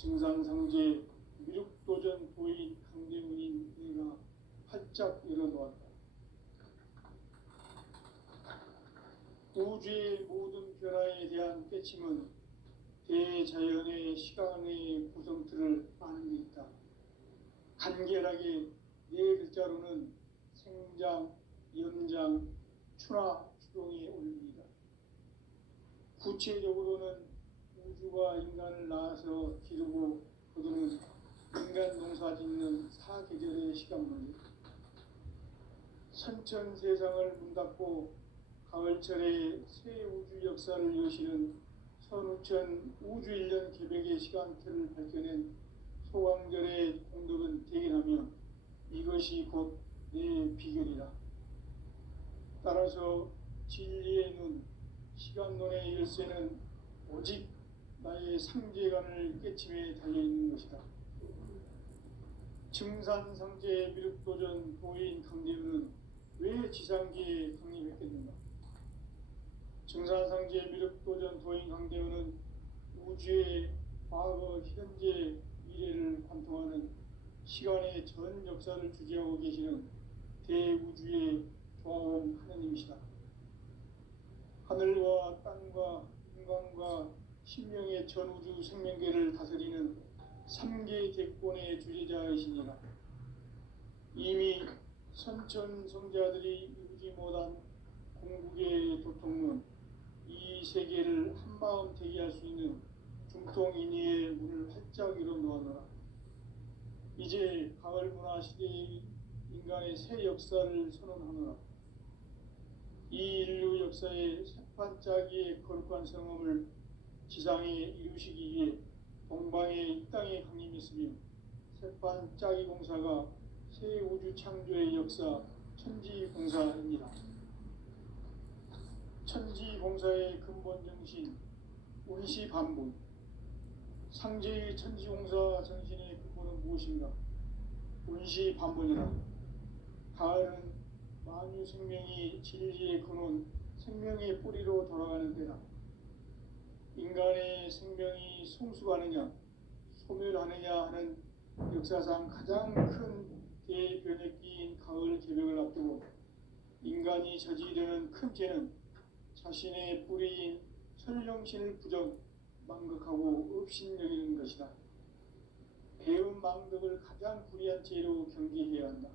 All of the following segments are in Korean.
증산상제 미륵도전 도인 강대문인 내가 활짝 열어놓았다. 우주의 모든 변화에 대한 깨침은 대자연의 시간의 구성틀을 아는 데 있다. 간결하게 네 글자로는 생장, 연장, 추나 추동에 올립니다. 구체적으로는 우주가 인간을 낳아서 기르고 거두는 인간 농사 짓는 사계절의 시간 문제, 선천 세상을 문 닫고 가을철에 새 우주 역사를 여시는 선우천 우주 1년 개백의 시간틀을 밝혀낸 소강절의 공덕은 대견하며 이것이 곧 내 비결이다. 따라서 진리의 눈, 시간론의 열쇠는 오직 나의 상제관을 깨침에 달려있는 것이다. 증산상제 미륵도전 도인 강대문은 왜 지상계에 강림했겠는가? 증산상제 미륵도전 도인 강대문은 우주의 과거, 현재, 미래를 관통하는 시간의 전 역사를 주재하고 계시는 대우주의 조화원 하느님이시다. 하늘과 땅과 인간과 신명의 전우주 생명계를 다스리는 3계 대권의 주제자이시니라. 이미 선천성자들이 이루지 못한 궁극의 도통문, 이 세계를 한마음 되게 할 수 있는 중통인의의 문을 활짝 열어놓았노라. 이제 가을 문화 시대의 인간의 새 역사를 선언하노라. 이 인류 역사의 새판짜기의 거룩한 성험을 지상에 이루시기 위해 동방의 이 땅에 강림했으며 새판짜기 공사가 새 우주 창조의 역사 천지공사입니다. 천지공사의 근본 정신 운시반본, 상제의 천지공사 정신의 근본은 무엇인가? 운시반본이다. 가을은 만유 생명이 진리의 근원, 생명의 뿌리로 돌아가는 때다. 인간의 생명이 성숙하느냐, 소멸하느냐 하는 역사상 가장 큰 대변혁기인 가을 개벽을 앞두고 인간이 저지르는 큰 죄는 자신의 뿌리인 설령신을 부정, 망극하고 업신여기는 것이다. 배음 망덕을 가장 불의한 죄로 경계해야 한다.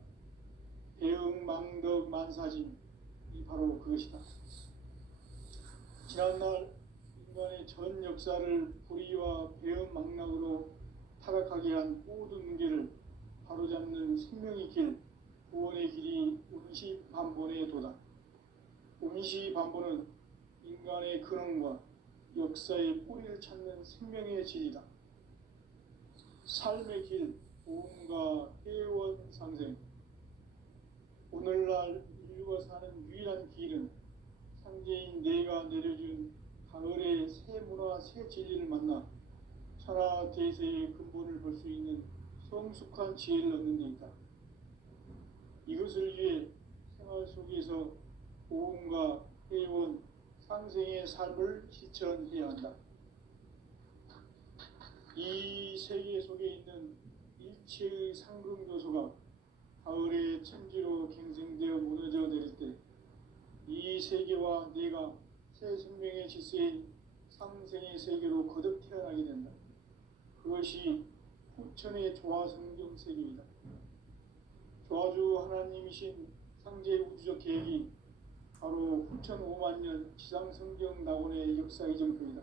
배음 망덕 만사짐이 바로 그것이다. 지난날 인간의 전 역사를 불의와 배음 망락으로 타락하게 한 모든 문제를 바로잡는 생명의 길, 구원의 길이 운시반본의 도다. 운시반본은 인간의 근원과 역사의 뿌리를 찾는 생명의 질이다. 삶의 길, 보험과 회원 상생. 오늘날 인류가 사는 유일한 길은 상제인 내가 내려준 가을의 새 문화, 새 진리를 만나 천하 대세의 근본을 볼 수 있는 성숙한 지혜를 얻는 데 있다. 이것을 위해 생활 속에서 보험과 회원, 상생의 삶을 실천해야 한다. 이 세계 속에 있는 일체의 상금 요소가 가을의 천지로 갱생되어 무너져 내릴 때 이 세계와 내가 새 생명의 질서인 상생의 세계로 거듭 태어나게 된다. 그것이 후천의 조화성경 세계이다. 조화주 하나님이신 상제 우주적 계획이 바로 후천 5만 년 지상성경 낙원의 역사 이정표이다.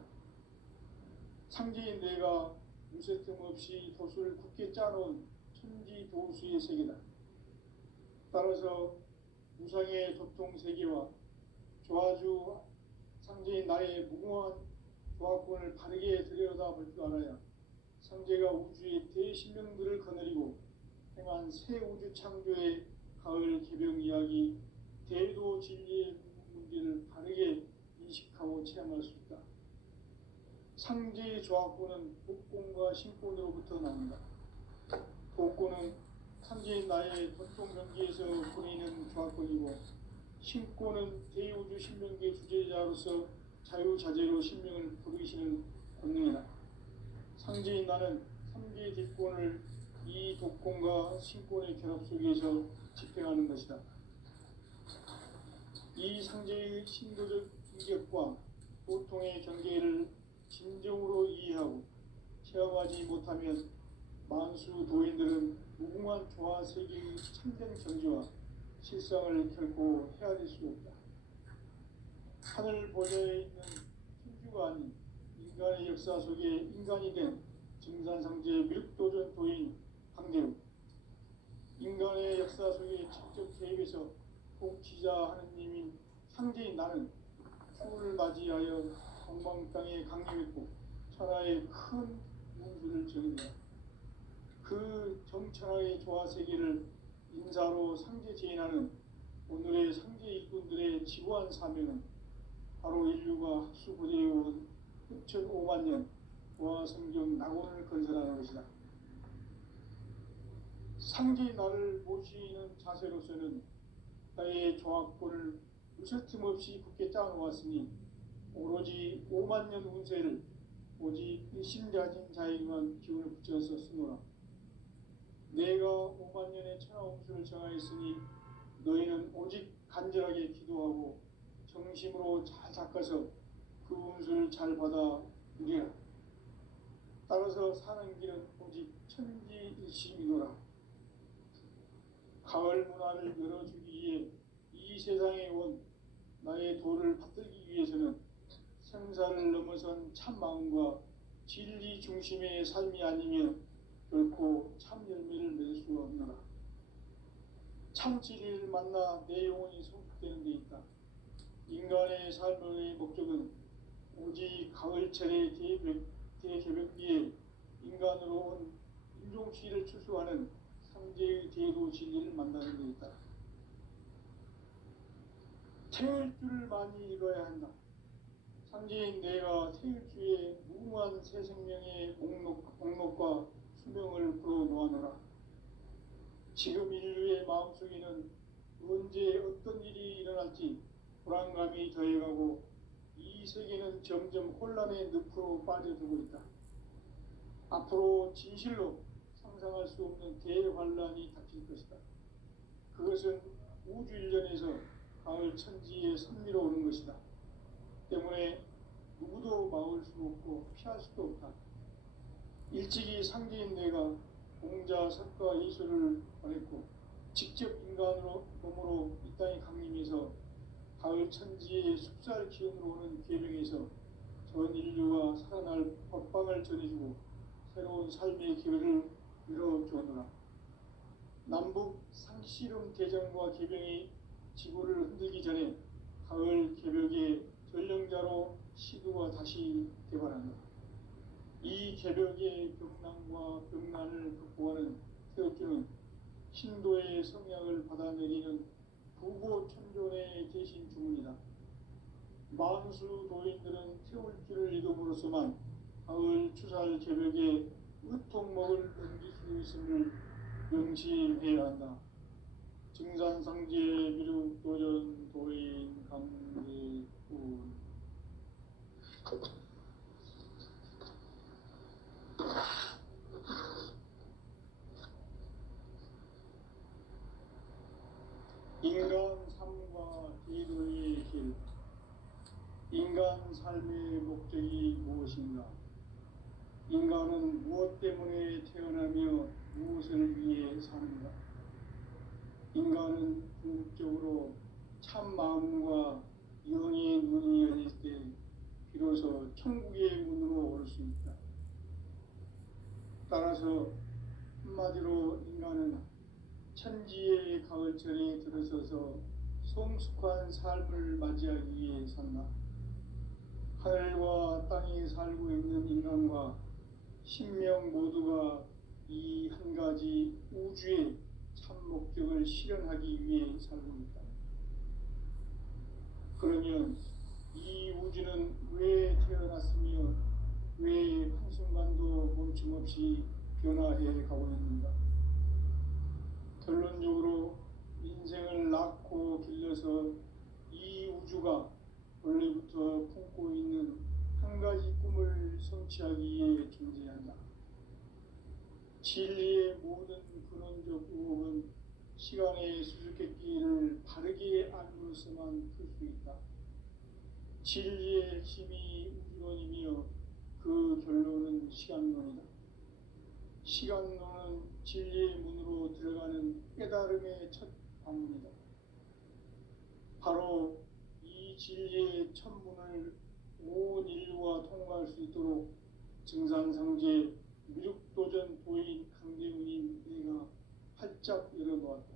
상제인 내가 무쇠틈 없이 도수를 굳게 짜놓은 천지도수의 세계다. 따라서 무상의 도통 세계와 조화주 상제인 나의 무궁한 조화권을 바르게 들여다볼 줄 알아야 상제가 우주의 대신명들을 거느리고 행한 새 우주 창조의 가을 개벽 이야기, 대도 진리의 문제를 바르게 인식하고 체험할 수 있다. 상제의 조화권은 복권과 신권으로부터 나온다. 복권은 상제인 나의 도통 경계에서 보내는 조화권이고, 신권은 대우주 신명계 주제자로서 자유자재로 신명을 부르시는 권능이다. 상제인 나는 3개 뒷권을 이 독권과 신권의 결합 속에서 집행하는 것이다. 이 상제의 신도적 인격과 보통의 경계를 진정으로 이해하고 체험하지 못하면 만수 도인들은 무궁한 조화 세계의 참된 경지와 실상을 결코 헤아릴 수 없다. 하늘 보좌에 있는 천주가 아닌 인간의 역사 속에 인간이 된 증산상제 밀도전 도인 황대우, 인간의 역사 속에 직접 개입해서 통치자 하느님인 상제인 나는 추후를 맞이하여 동방 땅에 강림했고 천하의 큰 문수를 정했다. 그 정천하의 조화 세계를 인사로 상제 제인하는 오늘의 상제 일꾼들의 지구한 사명은 바로 인류가 학수고대해온 흑천 5만 년 보아 성경 낙원을 건설하는 것이다. 상제의 나를 모시는 자세로서는 나의 조합권을 무설틈 없이 굳게 짜놓았으니 오로지 5만 년 운세를 오직 일심가진 자에게만 기운을 붙여서 쓰노라. 내가 5만 년의 천하운수를 정하였으니 너희는 오직 간절하게 기도하고 정심으로 잘 닦아서 그 운수를 잘 받아 누리라. 따라서 사는 길은 오직 천지일심이노라. 가을 문화를 열어주기 위해 이 세상에 온 나의 도를 받들기 위해서는 생사를 넘어선 참 마음과 진리 중심의 삶이 아니면 결코 참 열매를 맺을 수 없노라. 참 진리를 만나 내 영혼이 성숙되는 데 있다. 인간의 삶의 목적은 오직 가을철의 대개벽기에 인간으로 온 인종시를 추수하는 상제의 대도 진리를 만나는 데 있다. 태울 줄을 많이 읽어야 한다. 상제인 내가 태울 주에 무궁한 새 생명의 목록과 수명을 불어놓아노라. 지금 인류의 마음속에는 언제 어떤 일이 일어날지 불안감이 더해가고 이 세계는 점점 혼란의 늪으로 빠져들고 있다. 앞으로 진실로 상상할 수 없는 대환란이 닥칠 것이다. 그것은 우주 일련에서 가을 천지에 선미로 오는 것이다. 때문에 누구도 막을 수 없고 피할 수도 없다. 일찍이 상제인 내가 공자, 석가, 이수를 보냈고 직접 인간으로 몸으로 이 땅에 강림해서 가을 천지의 숲살 기운으로 오는 계명에서 전 인류가 살아날 법방을 전해주고 새로운 삶의 기회를 열어주었노라. 남북 상씨름 대전과 개병이 지구를 흔들기 전에 가을 개벽의 전령자로 시두가 다시 개발한다. 이 개벽의 병난과 병난을 극복하는 태엽주는 신도의 성향을 받아내리는 부고천존의 대신 주문이다. 만수 도인들은 태울주를 읽음으로써만 가을 추살 개벽에 의통목을 넘길 수 있음을 명심해야 한다. 증산상제 미륵도전 도인 강대군. 인간 삶과 제도의 길. 인간 삶의 목적이 무엇인가? 인간은 무엇 때문에 태어나며 무엇을 위해 사는가? 인간은 궁극적으로 참 마음과 영의 문이 열릴 때 비로소 천국의 문으로 올 수 있다. 따라서 한마디로 인간은 천지의 가을철에 들어서서 성숙한 삶을 맞이하기 위해 산다. 하늘과 땅에 살고 있는 인간과 신명 모두가 이 한 가지 우주의 참 목적을 실현하기 위해 살고 있다. 그러면 이 우주는 왜 태어났으며 왜 한순간도 멈춤없이 변화해 가고 있는가? 결론적으로 인생을 낳고 길러서 이 우주가 원래부터 품고 있는 한 한 가지 꿈을 성취하기 위해 존재한다. 진리의 모든 근원적 의혹은 시간의 수수께끼를 바르게 알므로서만 풀 수 있다. 진리의 핵심이 우주론이며 그 결론은 시간론이다. 시간론은 진리의 문으로 들어가는 깨달음의 첫 방문이다. 바로 이 진리의 첫 문을 온 인류가 통과할 수 있도록 증산상제 미륵도전 도인 강대훈이 내가 활짝 열어놓았다.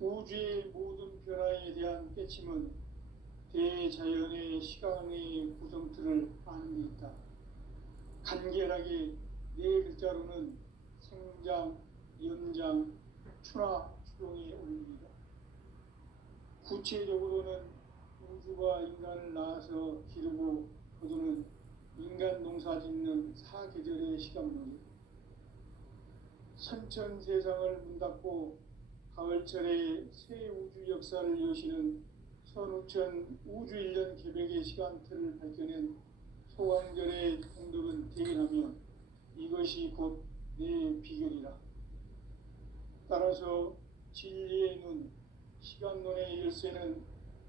우주의 모든 변화에 대한 깨침은 대자연의 시간의 구성틀을 아는 데 있다. 간결하게 네 글자로는 생장, 연장, 추나 추동의 원리이다. 구체적으로는 우주가 인간을 낳아서 기르고 거두는 인간 농사 짓는 사계절의 시간론이다. 선천 세상을 문닫고 가을철에 새 우주 역사를 여시는 선우천 우주 1년 개백의 시간틀을 밝혀낸 소강절의 공덕은 대견하며 이것이 곧 내 비결이라. 따라서 진리의 눈, 시간론의 열쇠는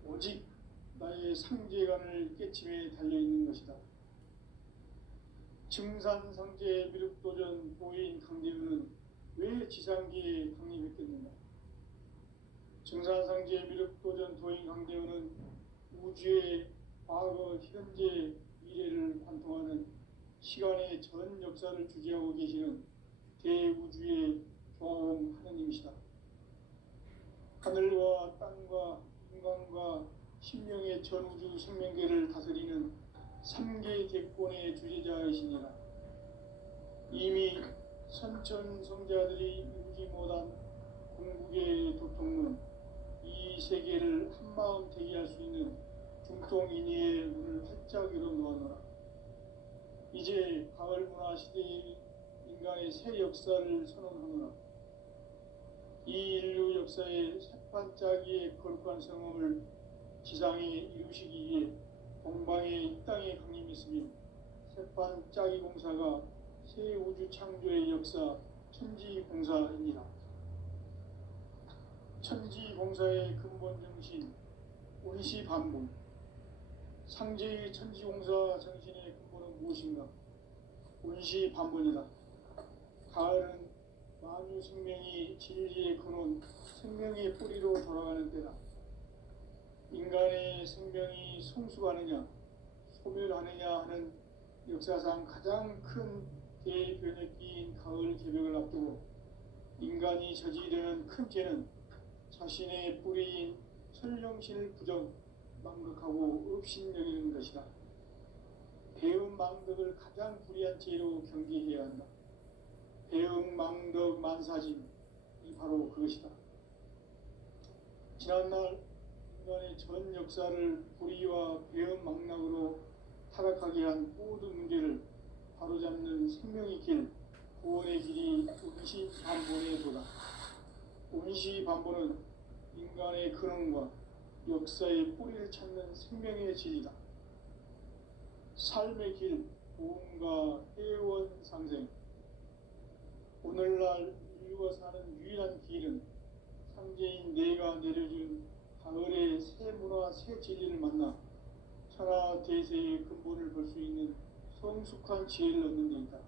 오직 나의 상제관을 깨침에 달려있는 것이다. 증산상제 미륵도전 도인 강대훈은 왜 지상기에 강림했겠는가? 증산상제 미륵도전 도인 강대훈은 우주의 과거, 현재, 미래를 관통하는 시간의 전 역사를 주재하고 계시는 대우주의 조화홍 하느님이시다. 하늘과 땅과 인간과 신명의 전우주 생명계를 다스리는 3개 대권의 주제자이시니라. 이미 선천성자들이 이루지 못한 궁극의 도통문, 이 세계를 한마음 대기할 수 있는 중통인의의 문을 활짝 열어놓아노라. 이제 가을 문화 시대의 인간의 새 역사를 선언하노라. 이 인류 역사의 새반짝이의 거룩한 성험을 지상에 이루시기 위해 동방의 이 땅에 강림했으며 새반짝이 공사가 새 우주 창조의 역사 천지공사이니라. 천지공사의 근본 정신 온시반복. 상제의 천지공사 정신의 근본은 무엇인가? 온시반복이다. 가을은 만유 생명이 진리의 근원, 생명의 뿌리로 돌아가는 때다. 인간의 생명이 성숙하느냐, 소멸하느냐 하는 역사상 가장 큰 대변혁기인 가을 개벽을 앞두고 인간이 저지르는 큰 죄는 자신의 뿌리인 설령신을 부정, 망극하고 업신여기는 것이다. 배움 망덕을 가장 불의한 죄로 경계해야 한다. 배움 망덕 만사진, 이 바로 그것이다. 지난날 인간의 전 역사를 불의와 배움 망락으로 타락하게 한 모든 문제를 바로잡는 생명의 길, 구원의 길이 온시반본의 도다. 온시반본은 인간의 근원과 역사의 뿌리를 찾는 생명의 진리다. 삶의 길, 보험과 회원 상생. 오늘날 인류가 사는 유일한 길은 상제인 내가 내려준 가을의 새 문화, 새 진리를 만나 천하 대세의 근본을 볼 수 있는 성숙한 지혜를 얻는 데 있다.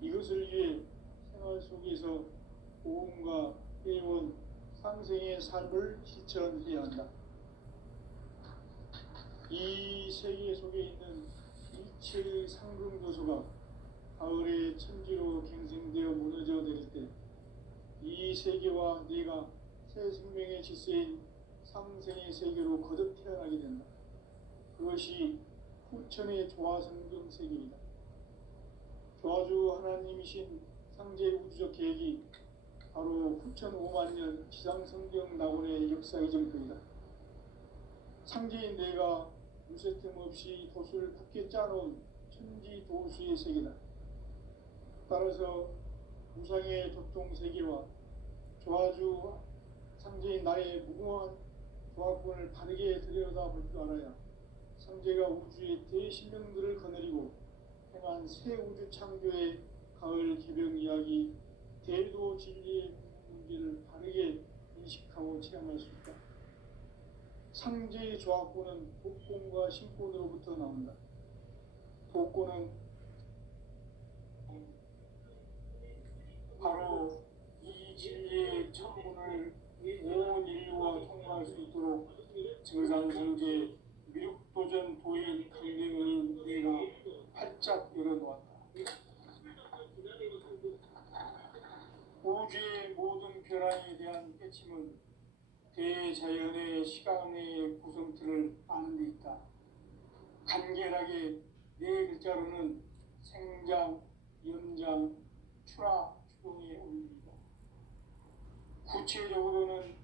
이것을 위해 생활 속에서 보험과 회원, 상생의 삶을 실천해야 한다. 이 세계 속에 있는 이체의 상승도수가 가을의 천지로 갱생되어 무너져 내릴 때 이 세계와 내가 새 생명의 질서인 상생의 세계로 거듭 태어나게 된다. 그것이 후천의 조화성경 세계이다. 조화주 하나님이신 상제 우주적 계획이 바로 후천 5만 년 지상성경 낙원의 역사 이정표이다. 상제인 내가 무쇠틈 없이 도수를 굳게 짜놓은 천지 도수의 세계다. 따라서 무상의 도통 세계와 조화주 상제인 나의 무궁한 조합권을 바르게 들여다볼 줄 알아야 상제가 우주의 대신령들을 거느리고 행한 새 우주 창조의 가을 개병 이야기, 대도 진리의 문제를 바르게 인식하고 체험할 수 있다. 상제의 조합권은 복권과 신권으로부터 나온다. 복권은 바로 이 진리의 천문을 온 인류가 통과할 수 있도록 증산성제 미륵도전 도인 강령의 내가 활짝 열어놓았다. 우주의 모든 변화에 대한 깨침은 대자연의 시간의 구성틀을 아는 데 있다. 간결하게 네 글자로는 생장, 연장, 추나, 추동에 올립니다. 구체적으로는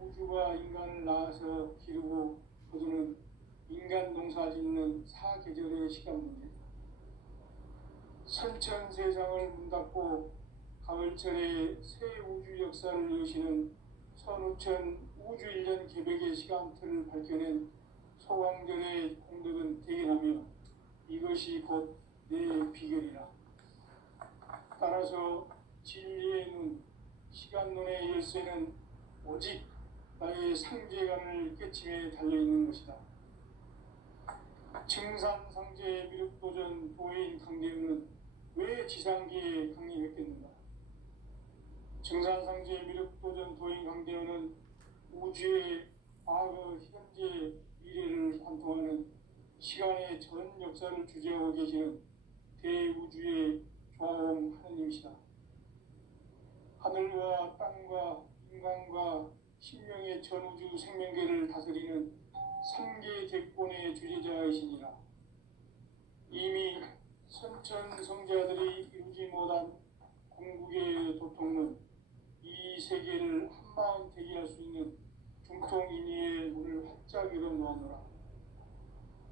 우주가 인간을 낳아서 기르고 거두는 인간 농사 짓는 사계절의 시간 문제다. 선천 세상을 문 닫고 가을철에 새 우주 역사를 여시는 선우천 우주 1년 개벽의 시간틀을 밝혀낸 소강절의 공덕은 대견하며 이것이 곧 내 비결이라. 따라서 진리의 눈, 시간론의 열쇠는 오직 나의 상제관을 깨침에 달려있는 것이다. 증산상제 미륵도전 도인 강대우는 왜 지상기에 강림했겠는가? 증산상제 미륵도전 도인 강대우는 우주의 과거, 현재, 미래를 관통하는 시간의 전 역사를 주재하고 계시는 대우주의 조화음 하느님이시다. 하늘과 땅과 인간과 신명의 전우주 생명계를 다스리는 삼계 대권의 주재자이시니라. 이미 선천성자들이 이루지 못한 궁극의 도통은 이 세계를 한마음 대기할 수 있는 중통인의의 문을 활짝 열어놓았노라.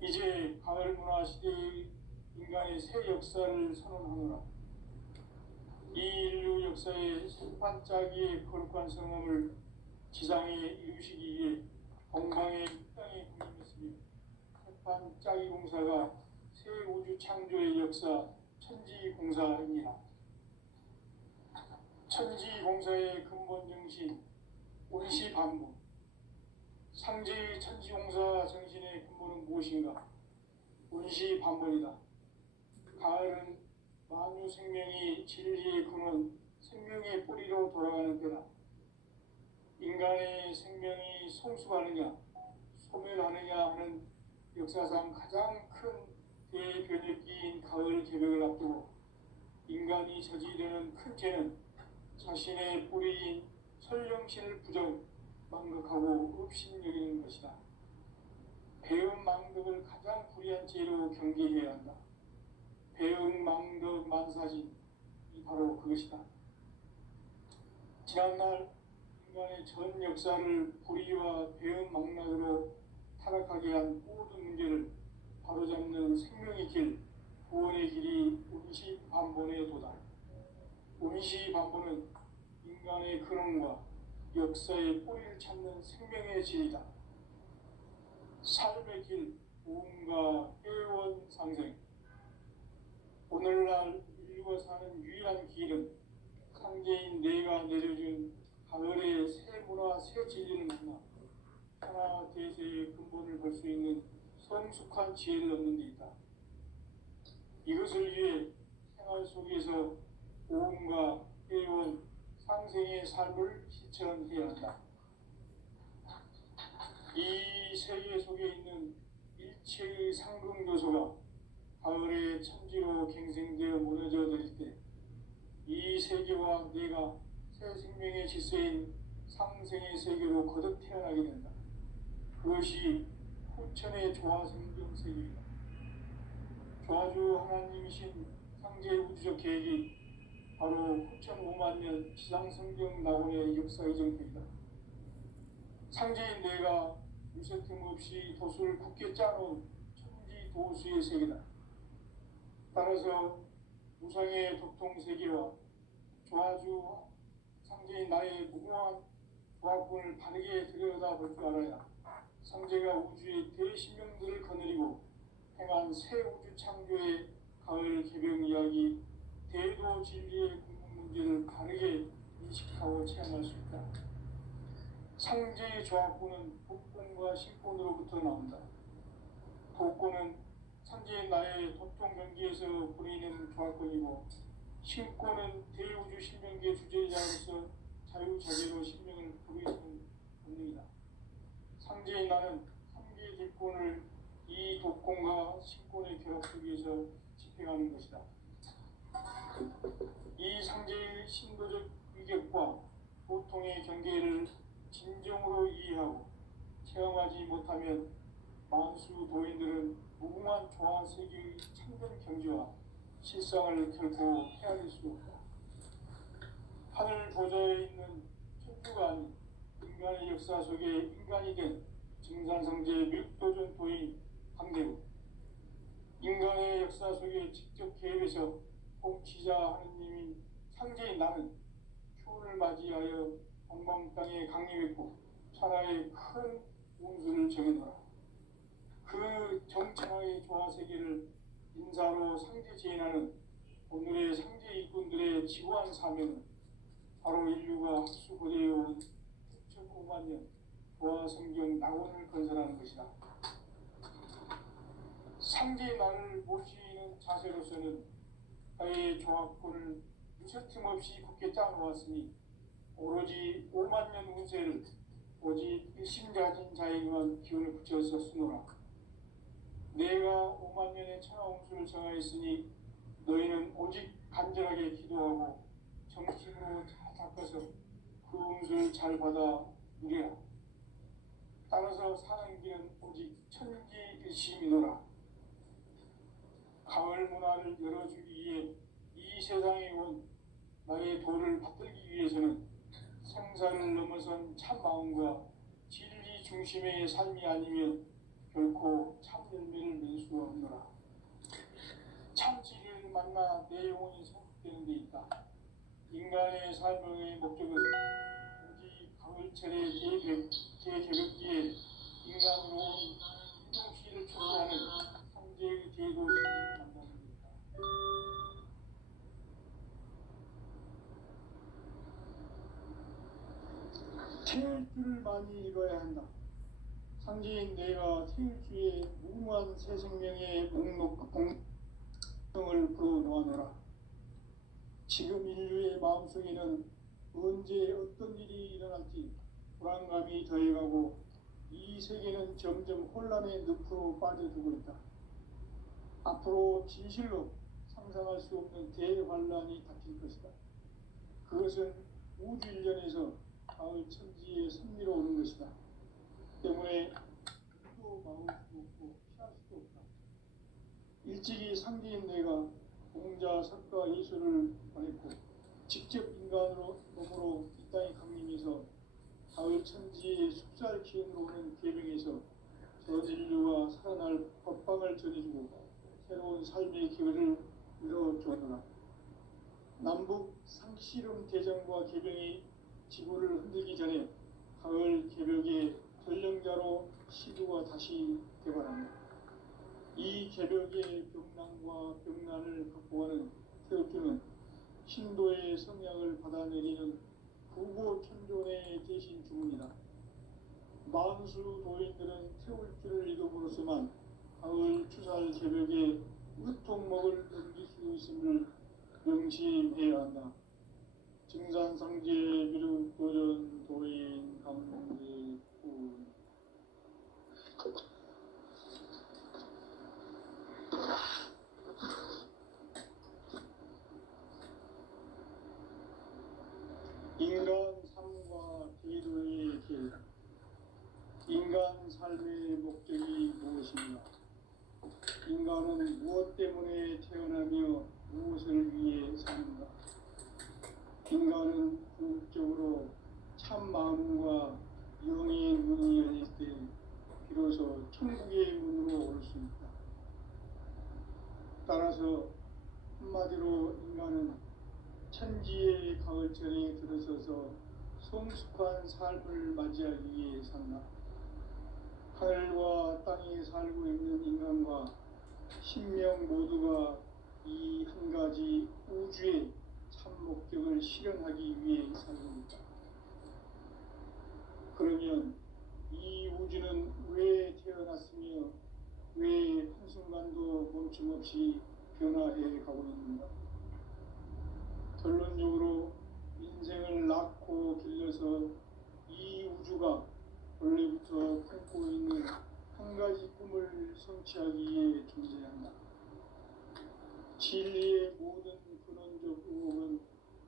이제 가을 문화 시대의 인간의 새 역사를 선언하노라. 이 인류 역사의 생판짜기의 거룩한 성함을 지상에 이루시기 위해 동방의 땅에 군림했으며 생판짜기 공사가 새 우주 창조의 역사 천지공사입니다. 천지공사의 근본 정신 온시반복. 상제의 천지공사 정신의 근본은 무엇인가? 온시반복이다. 가을은 만유 생명이 진리의 근원, 생명의 뿌리로 돌아가는 때다. 인간의 생명이 성숙하느냐, 소멸하느냐 하는 역사상 가장 큰 대변혁기인 가을 개벽을 앞두고 인간이 저지르는 큰 죄는 자신의 뿌리인 설령신을 부정, 망각하고 업신여기는 것이다. 배음 망덕을 가장 불의한 죄로 경계해야 한다. 배응 망덕 만사진이 바로 그것이다. 지난날 인간의 전 역사를 불의와 배응 망락으로 타락하게 한 모든 문제를 바로잡는 생명의 길, 구원의 길이 운시반본의 도다. 운시반본은 인간의 근원과 역사의 뿌리를 찾는 생명의 질이다. 삶의 길, 무언가 회원상생. 오늘날 인류가 사는 유일한 길은 상제인 내가 내려준 가을의 새 문화, 새 진리를 만나 하나 대세의 근본을 볼 수 있는 성숙한 지혜를 얻는 데 있다. 이것을 위해 생활 속에서 모험과 회원, 상생의 삶을 실천해야 한다. 이 세계 속에 있는 일체의 상금 요소가 가을의 천지로 갱생되어 무너져 내릴 때 이 세계와 내가 새 생명의 질서인 상생의 세계로 거듭 태어나게 된다. 그것이 후천의 조화생경 세계이다. 조화주 하나님이신 상제의 우주적 계획이 바로 후천 5만 년 지상성경 낙원의 역사의 정토이다. 상제인 내가 물새 틈 없이 도수를 굳게 짜놓은 천지 도수의 세계다. 따라서 무상의 독통세계와 조화주 상제인 나의 무궁한 조합권을 바르게 들여다볼 줄 알아야 상제가 우주의 대신명들을 거느리고 행한 새 우주 창조의 가을 개벽 이야기, 대도 진리의 궁극 문제를 바르게 인식하고 체험할 수 있다. 상제의 조합구는 복권과 신권으로부터 나온다. 복권은 상제의 나의 도통 경기에서 보내는 조합권이고, 신권은 대우주 신명계 주제자로서 자유자재로 신명을 부르짖는 본능이다. 상제의 나는 3개의 객권을 이 독권과 신권의 결합 속에서 집행하는 것이다. 이 상제의 신도적 위격과 보통의 경계를 진정으로 이해하고 체험하지 못하면 만수 도인들은 무궁한 조화 세계의 참된 경지와 실상을 결코 헤아릴 수 없다. 하늘 보좌에 있는 천주가 아닌 인간의 역사 속에 인간이 된 증산상제 묵도전 도인 강대우, 인간의 역사 속에 직접 개입해서 통치자 하느님인 상제인 나는 추운을 맞이하여 동방 땅에 강림했고 천하의 큰 운수를 정해놓아. 그 정천하의 조화세계를 인사로 상제 제인하는 오늘의 상제 일꾼들의 지구한 사명은 바로 인류가 학수고대해온 6,5만 년 조화성경 낙원을 건설하는 것이다. 상제의 나를 모시는 자세로서는 나의 조합권을 무쇠틈 없이 굳게 짜놓았으니 오로지 5만 년 운세를 오직 일심가진 자에게만 기운을 붙여서 쓰노라. 내가 5만 년의 천하운수를 정하였으니 너희는 오직 간절하게 기도하고 정식으로 잘 닦아서 그 운수를 잘 받아 누리라. 따라서 사는 길은 오직 천지일심이노라. 가을 문화를 열어주기 위해 이 세상에 온 나의 도를 받들기 위해서는 생사를 넘어선 참 마음과 진리 중심의 삶이 아니면 결코 참 열매를 맺을 수 없노라. 참 진리를 만나 내 영혼이 성숙되는 데 있다. 인간의 삶의 목적은 오직 가을철의 재개벽기에 인간으로 온 인종시를 초래하는 상제의 제도를 만나는 것이다. 태일주를 많이 읽어야 한다. 상제인 내가 태일주의 무궁한 새 생명의 목록을 풀어놓아노라. 지금 인류의 마음속에는 언제 어떤 일이 일어날지 불안감이 더해가고 이 세계는 점점 혼란의 늪으로 빠져들고 있다. 앞으로 진실로 상상할 수 없는 대환란이 닥칠 것이다. 그것은 우주 일련에서 가을 천지의 섭리로 오는 것이다. 때문에 누구도 막을 수 없고 피할 수도 없다. 일찍이 상제인 내가 공자, 석가, 예수를 보냈고 직접 인간으로 몸으로 이 땅에 강림해서 가을 천지의 숲살 기운으로 오는 계명에서 전 인류가 살아날 법방을 전해주고 새로운 삶의 기회를 이뤄주었노라. 남북 상씨름 대전과 계병이 지구를 흔들기 전에 가을 개벽의 전령자로 시주가 다시 개발합니다. 이 개벽의 병난과 병난을 극복하는 태엽주는 신도의 성향을 받아내리는 부고천존의 대신 주문이다. 만수 도인들은 태울주를 읽음으로써만 가을 추살 개벽의 으통목을 넘길 수 있음을 명심해야 한다. 증산상제 비륵도전 도인 강제군 인간 삶과 제도의 길. 인간 삶의 목적이 무엇인가? 인간은 무엇 때문에 태어나며 무엇을 위해 사는가? 인간은 궁극적으로 참 마음과 영의 문이 열릴 때 비로소 천국의 문으로 올 수 있다. 따라서 한마디로 인간은 천지의 가을철에 들어서서 성숙한 삶을 맞이하기 위해 산다. 하늘과 땅에 살고 있는 인간과 신명 모두가 이 한 가지 우주의 참 목적을 실현하기 위해 살립니다. 그러면 이 우주는 왜 태어났으며 왜 한순간도 멈춤없이 변화해 가고 있는가? 결론적으로 인생을 낳고 길러서 이 우주가 원래부터 품고 있는 한 가지 꿈을 성취하기 위해 존재한다. 진리의 모든 근원적 의혹은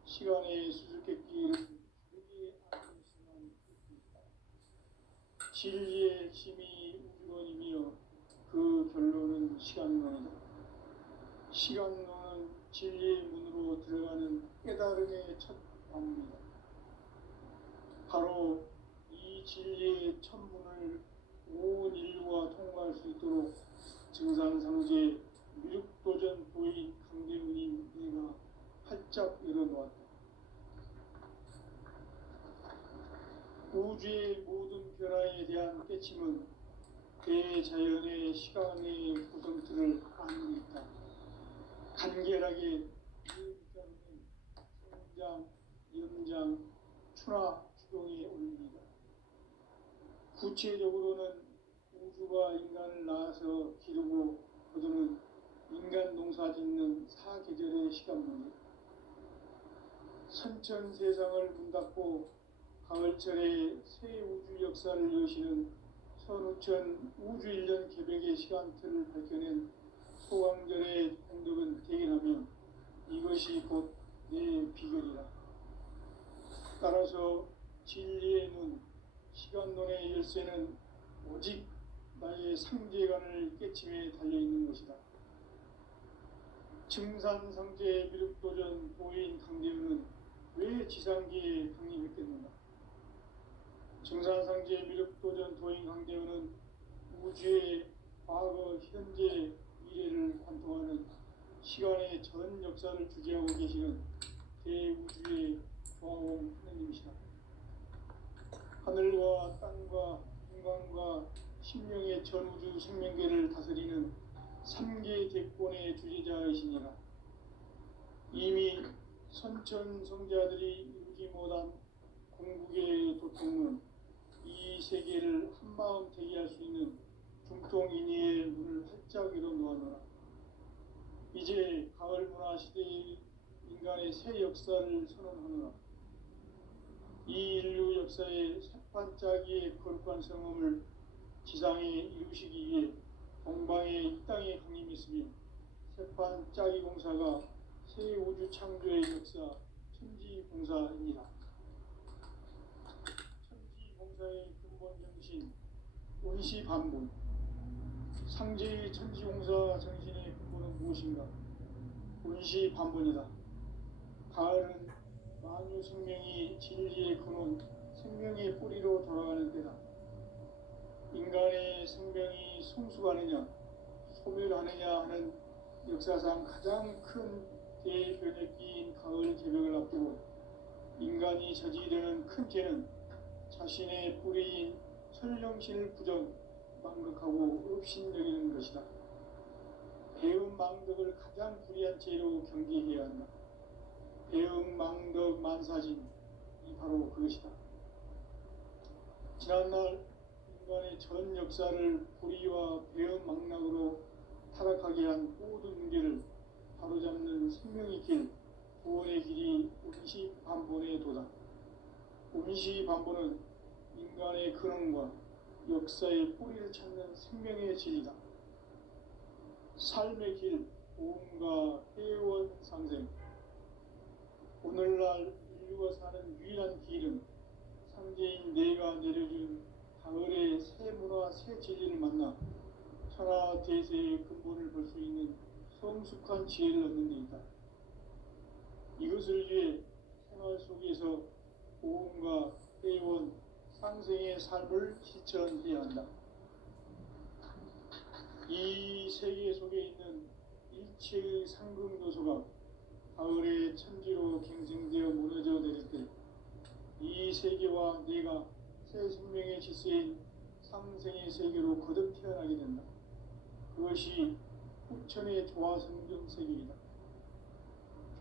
시간의 수수께끼를 다르게 알고 있으면 있다. 진리의 핵심이 우주론이며 그 결론은 시간론이다. 시간론은 진리의 문으로 들어가는 깨달음의 첫 방문이다. 바로 이 진리의 첫 문을 온 인류가 통과할 수 있도록 증산상제 미륵도전 도인 강대문인 내가 활짝 열어놓았다. 우주의 모든 변화에 대한 깨침은 대자연의 시간의 구성틀을 아는 데 있다. 간결하게 이음자는 성장, 연장, 추나 추동에 올립니다. 구체적으로는 우주가 인간을 낳아서 기르고 거두는 인간 농사 짓는 사계절의 시간문제, 선천 세상을 문 닫고 가을철에 새 우주 역사를 여시는 선우천 우주일년 개백의 시간틀을 밝혀낸 소강절의 공덕은 대견하며 이것이 곧 내 비결이다. 따라서 진리의 눈, 시간론의 열쇠는 오직 나의 상제관을 깨침에 달려있는 것이다. 증산상제 미륵도전 도인 강대우는 왜 지상계에 강림했겠는가? 증산상제 미륵도전 도인 강대우는 우주의 과거, 현재, 미래를 관통하는 시간의 전 역사를 주재하고 계시는 대우주의 조화공 하느님이시다. 하늘과 땅과 인간과 신명의 전우주 생명계를 다스리는 3계 대권의 주재자이시니라. 이미 선천성자들이 이루지 못한 궁극의 도통은 이 세계를 한마음 되게 할 수 있는 중통인의의 문을 활짝 열어놓았노라. 이제 가을 문화 시대의 인간의 새 역사를 선언하노라. 이 인류 역사의 새반짝이의 거룩한 성험을 지상에 이루시기 위해 동방의 이 땅에 강림했으며 새반짝이 공사가 새 우주 창조의 역사 천지공사입니다. 천지공사의 근본 정신 원시반본, 상제의 천지공사 정신의 근본은 무엇인가? 원시반본이다. 가을은 만유 생명이 진리의 근원, 생명의 뿌리로 돌아가는 때다. 인간의 생명이 성숙하느냐, 소멸하느냐 하는 역사상 가장 큰 대변혁기인 가을 개벽을 앞두고 인간이 저지르는 큰 죄는 자신의 뿌리인 설령신을 부정, 망극하고 업신여기는 것이다. 배음 망덕을 가장 불의한 죄로 경계해야 한다. 배음 망덕 만사진, 이 바로 그것이다. 지난날 인간의 전 역사를 불의와 배음 망락으로 타락하게 한 모든 문제를 바로잡는 생명의 길, 구원의 길이 원시반본의 도다. 원시반본은 인간의 근원과 역사의 뿌리를 찾는 생명의 진리다. 삶의 길, 보험과 회원 상생. 오늘날 인류가 사는 유일한 길은 상제인 내가 내려준 가을의 새 문화, 새 진리를 만나 천하 대세의 근본을 볼 수 있는 성숙한 지혜를 얻는 데 있다. 이것을 위해 생활 속에서 보험과 회원, 상생의 삶을 실천해야 한다. 이 세계 속에 있는 일체의 상금 요소가 가을의 천지로 갱생되어 무너져 내릴 때 이 세계와 내가 새 생명의 질서인 상생의 세계로 거듭 태어나게 된다. 그것이 후천의 조화성경 세계이다.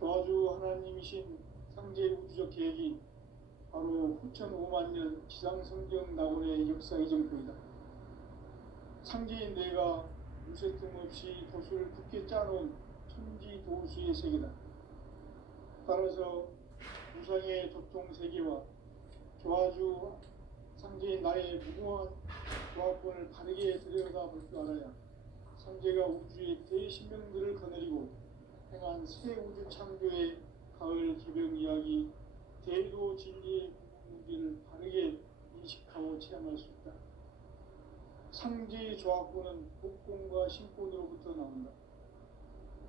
조화주 하나님이신 상제 우주적 계획이 바로 후천 5만 년 지상성경 낙원의 역사의 정토이다. 상제인 내가 무쇠뜸 없이 도수를 굳게 짜놓은 천지 도수의 세계다. 따라서 우상의 도통 세계와 조화주 상제인 나의 무궁한 조화권을 바르게 들여다볼 줄 알아야 상제가 우주의 대신명들을 거느리고 행한 새 우주 창조의 가을 개벽 이야기, 대도 진리의 문제를 바르게 인식하고 체험할 수 있다. 상제의 조화권은 복권과 신권으로부터 나온다.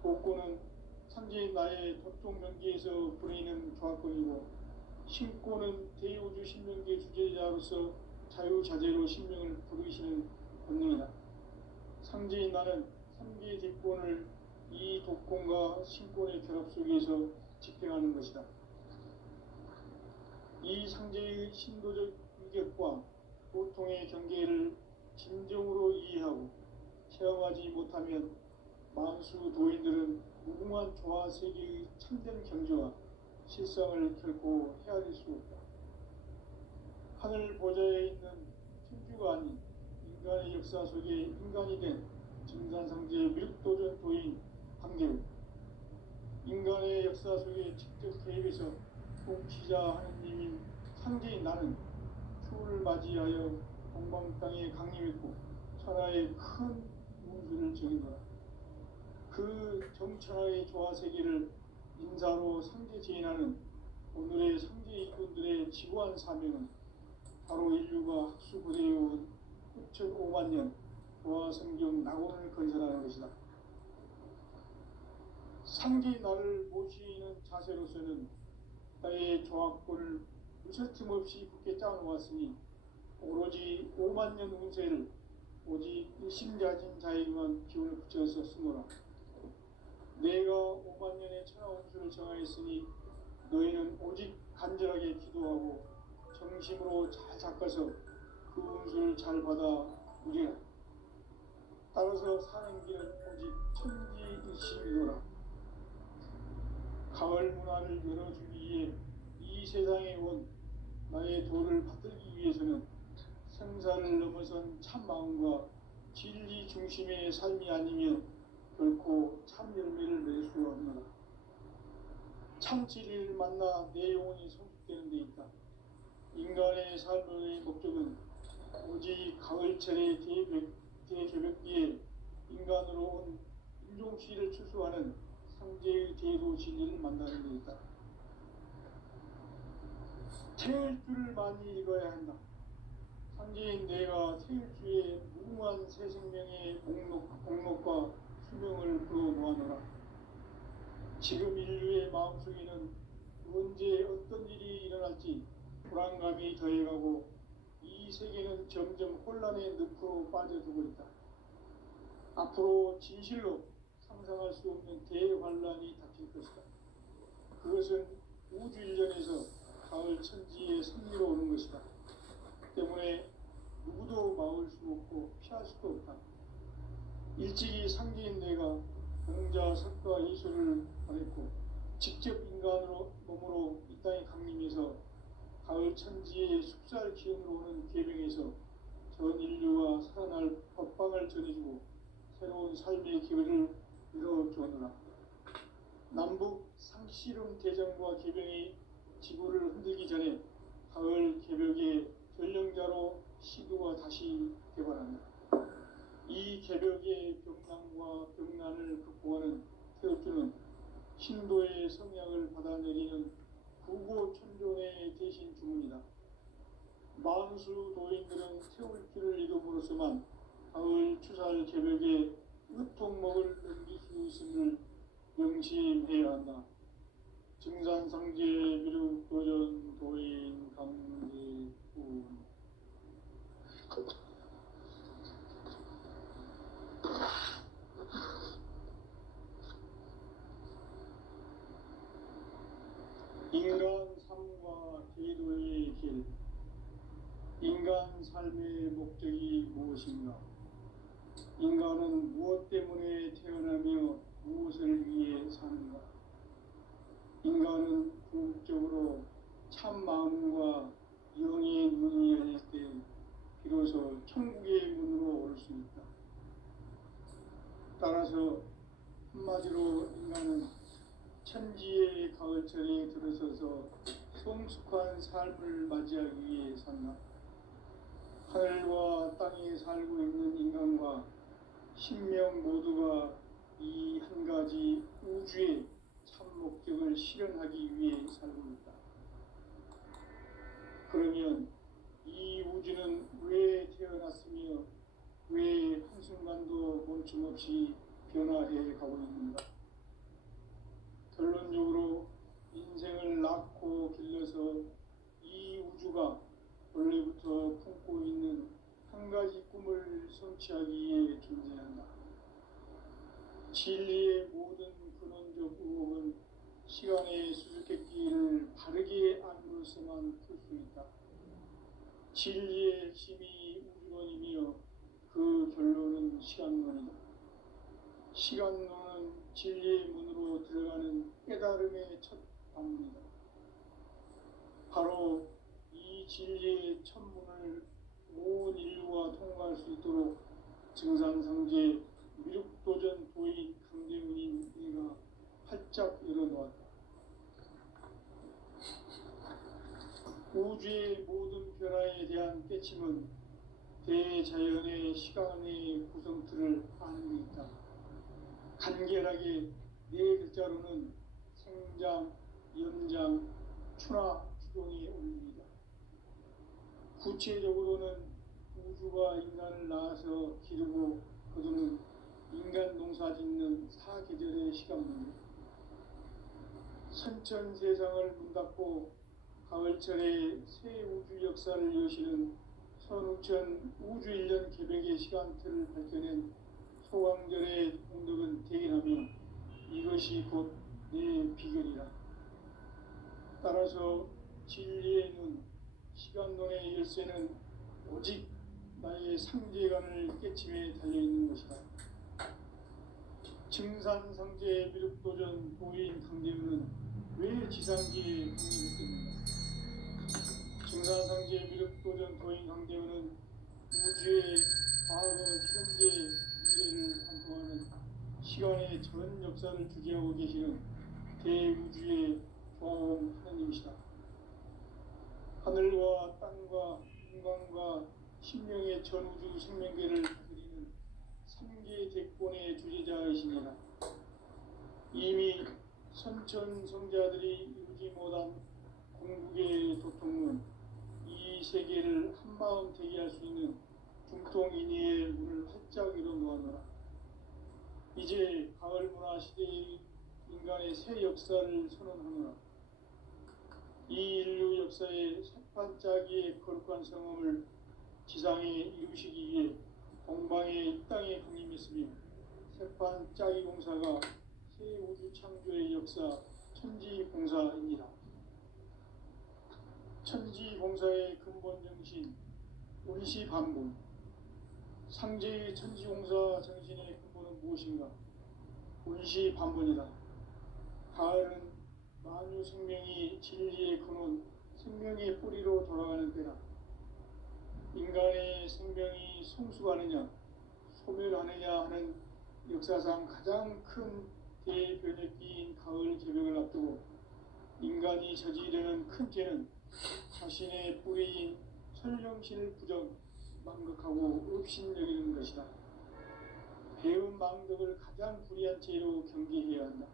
복권은 상제인 나의 도통 명기에서 불어있는 조화권이고, 신권은 대우주 신명기의 주제자로서 자유자재로 신명을 부르시는 본능이다. 상제인 나는 3개의 뒷권을 이 독권과 신권의 결합 속에서 집행하는 것이다. 이 상제의 신도적 위격과 고통의 경계를 진정으로 이해하고 체험하지 못하면 만수 도인들은 무궁한 조화 세계의 참된 경지와 실상을 결코 헤아릴 수 없다. 하늘 보좌에 있는 천주가 아닌 인간의 역사 속에 인간이 된 증산상제의 밀도전 도인 황제우, 인간의 역사 속에 직접 개입해서 통치자 하느님인 상제인 나는 추후를 맞이하여 동방 땅에 강림했고 천하의 큰 운수를 정인거라. 그 정천하의 조화 세계를 인사로 상제 제인하는 오늘의 상제 일꾼들의 지구한 사명은 바로 인류가 학수고대해온 9,5만 년 조화 성경 낙원을 건설하는 것이다. 상제 나를 모시는 자세로서는 나의 조화권을 무쇠틈 없이 굳게 짜놓았으니 오로지 5만 년 운세를 오직 일심가진 자에게만 기운을 붙여서 쓰노라. 내가 5만 년의 천하 운수를 정하였으니 너희는 오직 간절하게 기도하고 정심으로 잘 닦아서 그 운수를 잘 받아 누리라. 따라서 사는 길은 오직 천지일심이노라. 가을 문화를 열어주기 위해 이 세상에 온 나의 도를 받들기 위해서는 생사를 넘어선 참 마음과 진리 중심의 삶이 아니면 결코 참 열매를 맺을 수가 없노라. 참 진리를 만나 내 영혼이 성숙되는 데 있다. 인간의 삶의 목적은 오직 가을철의 대개벽기에 인간으로 온 인종시를 추수하는 상제의 대도 진리를 만나는 데 있다. 태일주를 많이 읽어야 한다. 상제인 내가 태일주의 무궁한 새 생명의 목록과 수명을 불어 모아놓으라. 지금 인류의 마음속에는 언제 어떤 일이 일어날지 불안감이 더해가고 이 세계는 점점 혼란의 늪으로 빠져들고 있다. 앞으로 진실로 상상할 수 없는 대환란이 닥칠 것이다. 그것은 우주 일전에서 가을 천지의 승리로 오는 것이다. 때문에 누구도 막을 수 없고 피할 수도 없다. 일찍이 상제인 내가 공자 석가 이소를 보냈고 직접 인간으로 몸으로 이 땅에 강림해서 가을 천지의 숙살 기운으로 오는 계명에서 전 인류가 살아날 법방을 전해주고 새로운 삶의 기회를 이뤄주었노라. 남북 상씨름 대전과 개병이 지구를 흔들기 전에 가을 개벽의 전령자로 시도가 다시 개발한다. 이 개벽의 병난과 병난을 극복하는 태엽주는 신도의 성향을 받아내리는 부고천존의 대신 주문이다. 만수 도인들은 태울주를 이름으로서만 가을 추살 개벽의 으통목을 넘길 수 있음을 명심해야 한다. 증산상제 미륵도전 도인 강제군 인간 삶과 제도의 길. 인간 삶의 목적이 무엇인가? 인간은 무엇 때문에 태어나며 무엇을 위해 사는가? 인간은 궁극적으로 참 마음과 영의 문이 열릴 때 비로소 천국의 문으로 올 수 있다. 따라서 한마디로 인간은 천지의 가을철에 들어서서 성숙한 삶을 맞이하기 위해 산다. 하늘과 땅에 살고 있는 인간과 신명 모두가 이 한 가지 우주의 참 목적을 실현하기 위해 살고 있다. 그러면 이 우주는 왜 태어났으며 왜 한순간도 멈춤없이 변화해 가고 있는가? 결론적으로 인생을 낳고 길러서 이 우주가 원래부터 품고 있는 한 가지 꿈을 성취하기 위해 존재한다. 진리의 모든 근원적 의혹은 시간의 수수께끼를 바르게 안으로서만 풀 수 있다. 진리의 핵심이 우주론이며 그 결론은 시간론이다. 시간론은 진리의 문으로 들어가는 깨달음의 첫 방문이다. 바로 이 진리의 첫 문을 온 인류가 통과할 수 있도록 증산상제 미륵도전 도인 강대훈인 이가 활짝 열어놓았다. 우주의 모든 변화에 대한 깨침은 대자연의 시간의 구성틀을 아는 데 있다. 간결하게 네 글자로는 생장, 연장, 추나 추동의 원리이다. 구체적으로는 우주가 인간을 낳아서 기르고 거두는 인간 농사 짓는 사계절의 시간문이다. 선천 세상을 문 닫고 가을철에 새 우주 역사를 여시는 선우천 우주 1년 개백의 시간틀을 밝혀낸 소강절의 공덕은 대견하며 이것이 곧 내 비결이라. 따라서 진리의 눈, 시간론의 열쇠는 오직 나의 상제관을 깨침에 달려있는 것이다. 증산상제 미륵도전 도인 강대훈은 왜 지상기에 독립했겠는가? 증산상제 미륵도전 도인 강대훈은 우주의 과거, 현재, 미래를 관통하는 시간의 전 역사를 주재하고 계시는 대우주의 조화원 하나님이시다. 하늘과 땅과 인간과 신명의 전우주 생명계를 다스리는 3계 대권의 주재자이시니라. 이미 선천성자들이 이루지 못한 궁극의 도통은 이 세계를 한마음 되게 할 수 있는 중통인의의 문을 활짝 열어놓았노라. 이제 가을 문화 시대의 인간의 새 역사를 선언하노라. 이 인류 역사의 새반짝이의 거룩한 성험을 지상에 이루시기 위해 동방의 이 땅에 군림했으며 새반짝이 공사가 새 우주 창조의 역사 천지공사입니다. 천지공사의 근본 정신 운시반분. 상제의 천지공사 정신의 근본은 무엇인가? 운시반분이다. 가을은 만유 생명이 진리의 근원, 생명의 뿌리로 돌아가는 때다. 인간의 생명이 성숙하느냐, 소멸하느냐 하는 역사상 가장 큰 대변혁기인 가을 개벽을 앞두고 인간이 저지르는 큰 죄는 자신의 뿌리인 설령신을 부정, 망극하고 업신여기는 것이다. 배운 망덕을 가장 불의한 죄로 경계해야 한다.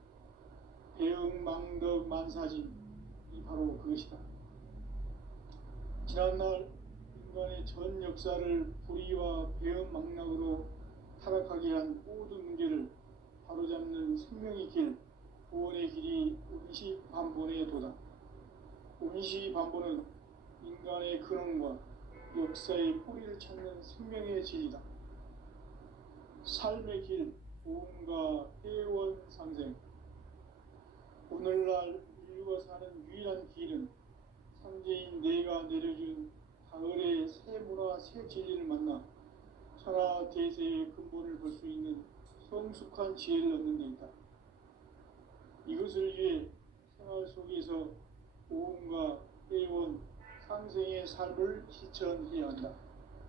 배응 망덕 만사진이 바로 그것이다. 지난날 인간의 전 역사를 불의와 배응 망락으로 타락하게 한 모든 문제를 바로잡는 생명의 길, 구원의 길이 운시반본의 도다. 운시반본은 인간의 근원과 역사의 뿌리를 찾는 생명의 진리다. 삶의 길, 보험과 회원상생. 오늘날 인류가 사는 유일한 길은 상제인 내가 내려준 가을의 새 문화, 새 진리를 만나 천하 대세의 근본을 볼 수 있는 성숙한 지혜를 얻는 데 있다. 이것을 위해 생활 속에서 보험과 회원, 상생의 삶을 실천해야 한다.